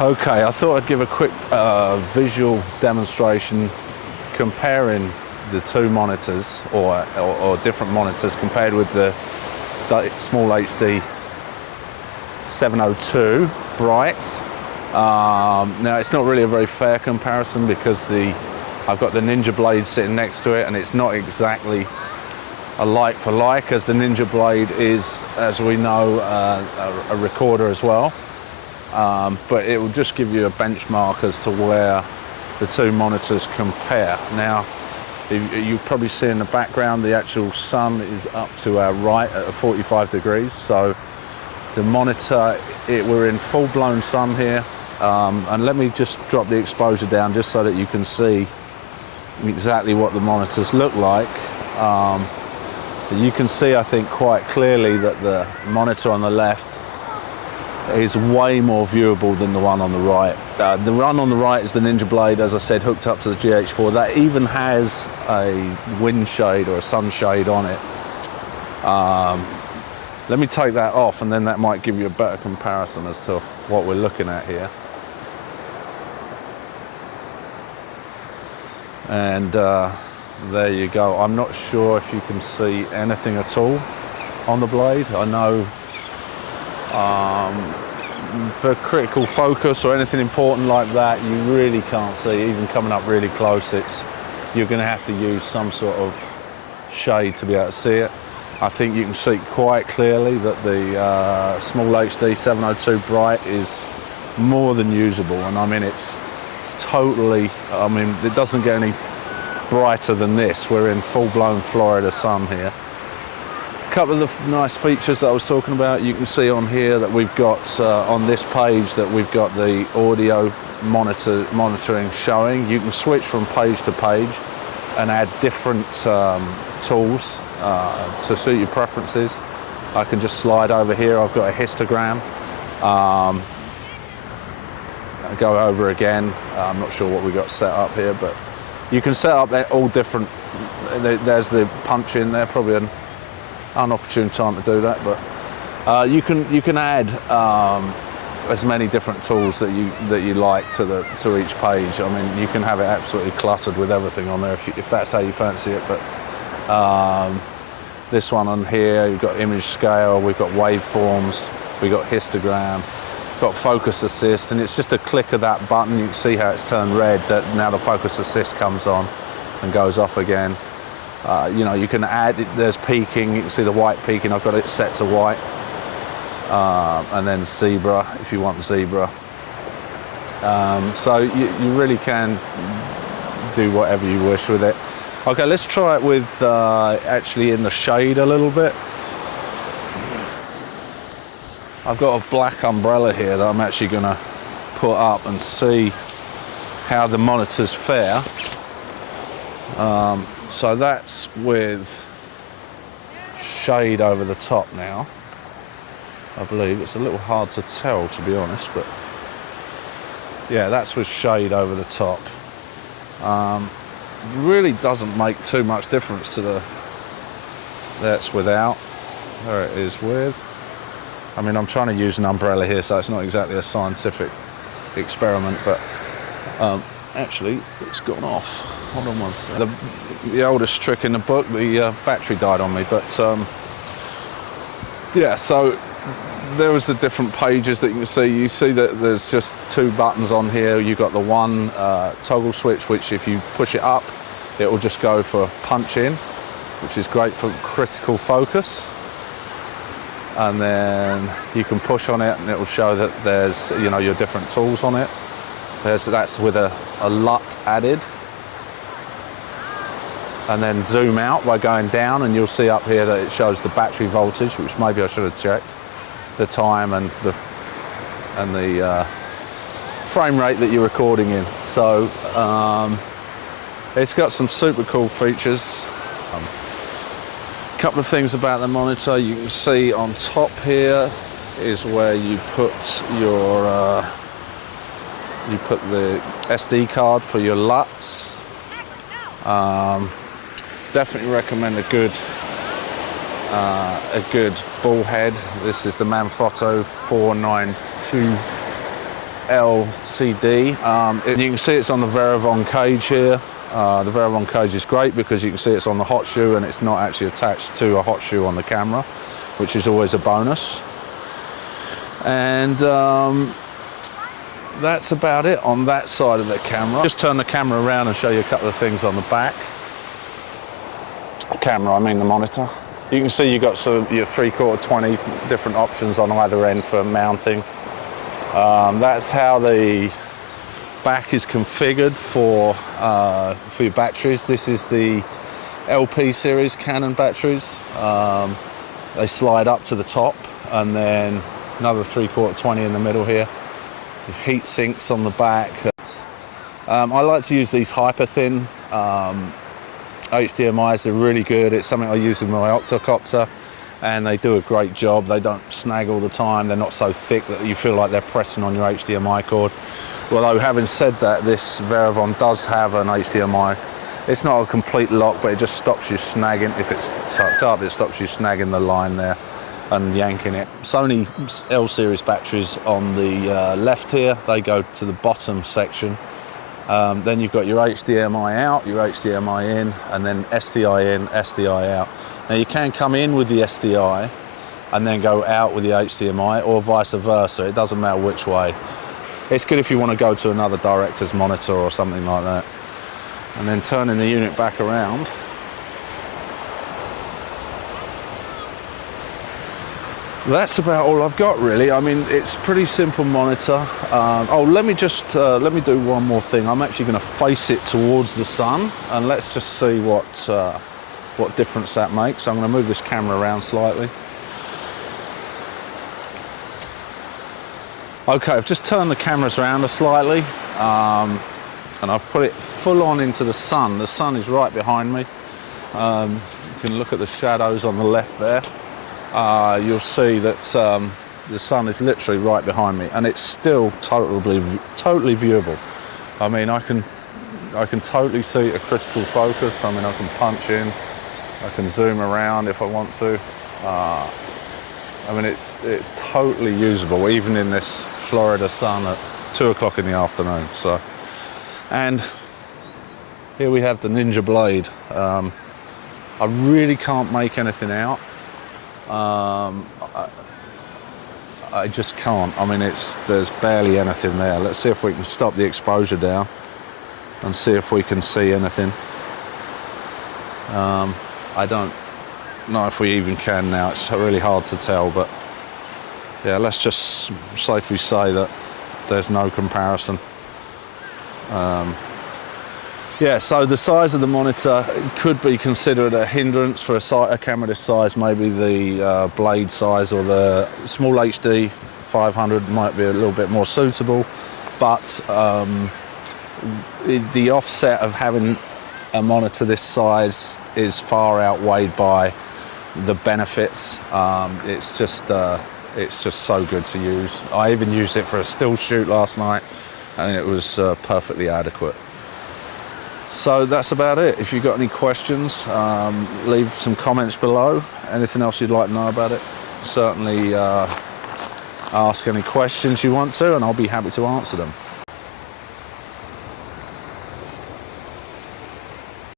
Okay, I thought I'd give a quick visual demonstration comparing the two monitors, or different monitors, compared with the SmallHD 702 Bright. Now, it's not really a very fair comparison because I've got the Ninja Blade sitting next to it, and it's not exactly a like for like, as the Ninja Blade is, as we know, a recorder as well. But it will just give you a benchmark as to where the two monitors compare. Now, you probably see in the background the actual sun is up to our right at 45 degrees. So the monitor, we're in full-blown sun here. And let me just drop the exposure down just so that you can see exactly what the monitors look like. You can see, I think, quite clearly that the monitor on the left is way more viewable than the one on the right. The one on the right is the Ninja Blade, as I said, hooked up to the GH4. That even has a wind shade or a sunshade on it. Let me take that off, and then that might give you a better comparison as to what we're looking at here. And there you go. I'm not sure if you can see anything at all on the blade. I know for critical focus or anything important like that, you really can't see. Even coming up really close, you're going to have to use some sort of shade to be able to see it. I think you can see quite clearly that the SmallHD 702 Bright is more than usable, and I mean, it's totally, I mean, it doesn't get any brighter than this. We're in full-blown Florida sun here. A couple of the nice features that I was talking about, you can see on here that we've got, on this page, that we've got the audio monitoring showing. You can switch from page to page and add different tools to suit your preferences. I can just slide over here. I've got a histogram. Go over again. I'm not sure what we got set up here, but you can set up all different. There's the punch in there, probably an unopportune time to do that, but you can add as many different tools that you like to each page. I mean, you can have it absolutely cluttered with everything on there if that's how you fancy it. But this one on here, you've got image scale, we've got waveforms, we've got histogram, got focus assist, and it's just a click of that button. You can see how it's turned red, that now the focus assist comes on and goes off again. You know, you can add, there's peaking, you can see the white peaking, I've got it set to white. And then zebra, if you want zebra. So you really can do whatever you wish with it. Okay, let's try it with actually in the shade a little bit. I've got a black umbrella here that I'm actually going to put up and see how the monitors fare. So that's with shade over the top now. I believe it's a little hard to tell, to be honest, but yeah, that's with shade over the top. Really doesn't make too much difference to that's without. There it is with. I mean, I'm trying to use an umbrella here, so it's not exactly a scientific experiment, but actually, it's gone off. Hold on one second. The oldest trick in the book, the battery died on me, but yeah, so there was the different pages that you can see. You see that there's just two buttons on here. You've got the one toggle switch, which if you push it up, it will just go for punch in, which is great for critical focus. And then you can push on it and it will show that there's, you know, your different tools on it. That's with a LUT added. And then zoom out by going down, and you'll see up here that it shows the battery voltage, which maybe I should have checked, the time and the frame rate that you're recording in. So it's got some super cool features. Couple of things about the monitor. You can see on top here is where you put your the SD card for your LUTs. Definitely recommend a good ball head. This is the Manfrotto 492 LCD. You can see it's on the Veravon cage here. The Veravon cage is great because you can see it's on the hot shoe and it's not actually attached to a hot shoe on the camera, which is always a bonus. And that's about it on that side of the camera. Just turn the camera around and show you a couple of things on the back. Camera, I mean the monitor. You can see you've got sort of your 3/4 20 different options on either end for mounting. That's how the back is configured for your batteries. This is the LP series Canon batteries. They slide up to the top, and then another 3/4 20 in the middle here. The heat sinks on the back. I like to use these hyper thin HDMIs. They're really good. It's something I use with my octocopter, and they do a great job. They don't snag all the time. They're not so thick that you feel like they're pressing on your HDMI cord. Although, having said that, this Veravon does have an HDMI. It's not a complete lock, but it just stops you snagging. If it's tucked up, it stops you snagging the line there and yanking it. Sony L series batteries on the left here, they go to the bottom section. Then you've got your HDMI out, your HDMI in, and then SDI in, SDI out. Now you can come in with the SDI and then go out with the HDMI, or vice versa. It doesn't matter which way. It's good if you want to go to another director's monitor or something like that. And then turning the unit back around. That's about all I've got, really. I mean, it's a pretty simple monitor. Oh, let me do one more thing. I'm actually going to face it towards the sun, and let's just see what difference that makes. I'm going to move this camera around slightly. Okay, I've just turned the cameras around slightly, and I've put it full on into the sun. The sun is right behind me. You can look at the shadows on the left there. You'll see that the sun is literally right behind me, and it's still totally viewable. I mean, I can totally see a critical focus. I mean, I can punch in, I can zoom around if I want to. I mean, it's totally usable, even in this Florida sun at 2 o'clock in the afternoon. So, and here we have the Ninja Blade. I really can't make anything out. I just can't. I mean, there's barely anything there. Let's see if we can stop the exposure down and see if we can see anything. I don't know if we even can now. It's really hard to tell, but yeah, let's just safely say that there's no comparison. Yeah, so the size of the monitor could be considered a hindrance for a camera this size. Maybe the blade size or the SmallHD 500 might be a little bit more suitable, but the offset of having a monitor this size is far outweighed by the benefits. It's just so good to use. I even used it for a still shoot last night, and it was perfectly adequate. So that's about it. If you've got any questions, leave some comments below. Anything else you'd like to know about it, certainly ask any questions you want to, and I'll be happy to answer them.